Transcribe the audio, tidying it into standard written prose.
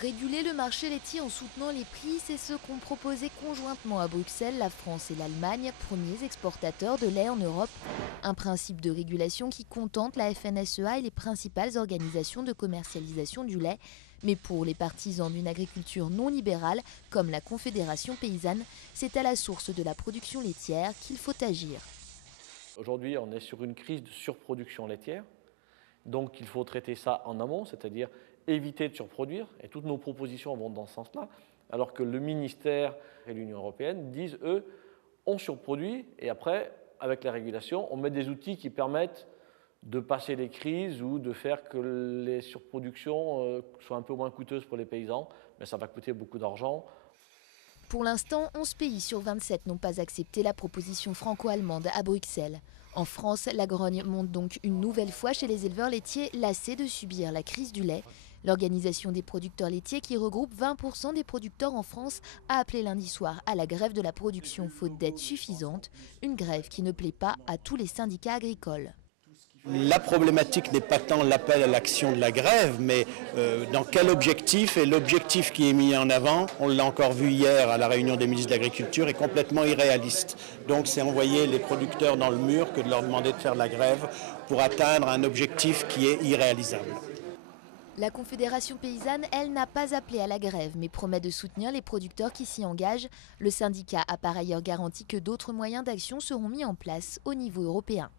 Réguler le marché laitier en soutenant les prix, c'est ce qu'ont proposé conjointement à Bruxelles la France et l'Allemagne, premiers exportateurs de lait en Europe. Un principe de régulation qui contente la FNSEA et les principales organisations de commercialisation du lait. Mais pour les partisans d'une agriculture non libérale, comme la Confédération paysanne, c'est à la source de la production laitière qu'il faut agir. Aujourd'hui, on est sur une crise de surproduction laitière. Donc il faut traiter ça en amont, c'est-à-dire éviter de surproduire, et toutes nos propositions vont dans ce sens-là, alors que le ministère et l'Union européenne disent, eux, on surproduit, et après, avec la régulation, on met des outils qui permettent de passer les crises ou de faire que les surproductions soient un peu moins coûteuses pour les paysans, mais ça va coûter beaucoup d'argent. Pour l'instant, 11 pays sur 27 n'ont pas accepté la proposition franco-allemande à Bruxelles. En France, la grogne monte donc une nouvelle fois chez les éleveurs laitiers lassés de subir la crise du lait. L'organisation des producteurs laitiers, qui regroupe 20% des producteurs en France, a appelé lundi soir à la grève de la production faute d'aide suffisante, une grève qui ne plaît pas à tous les syndicats agricoles. La problématique n'est pas tant l'appel à l'action de la grève, mais dans quel objectif, et l'objectif qui est mis en avant, on l'a encore vu hier à la réunion des ministres de l'Agriculture, est complètement irréaliste. Donc c'est envoyer les producteurs dans le mur que de leur demander de faire la grève pour atteindre un objectif qui est irréalisable. La Confédération paysanne, elle, n'a pas appelé à la grève, mais promet de soutenir les producteurs qui s'y engagent. Le syndicat a par ailleurs garanti que d'autres moyens d'action seront mis en place au niveau européen.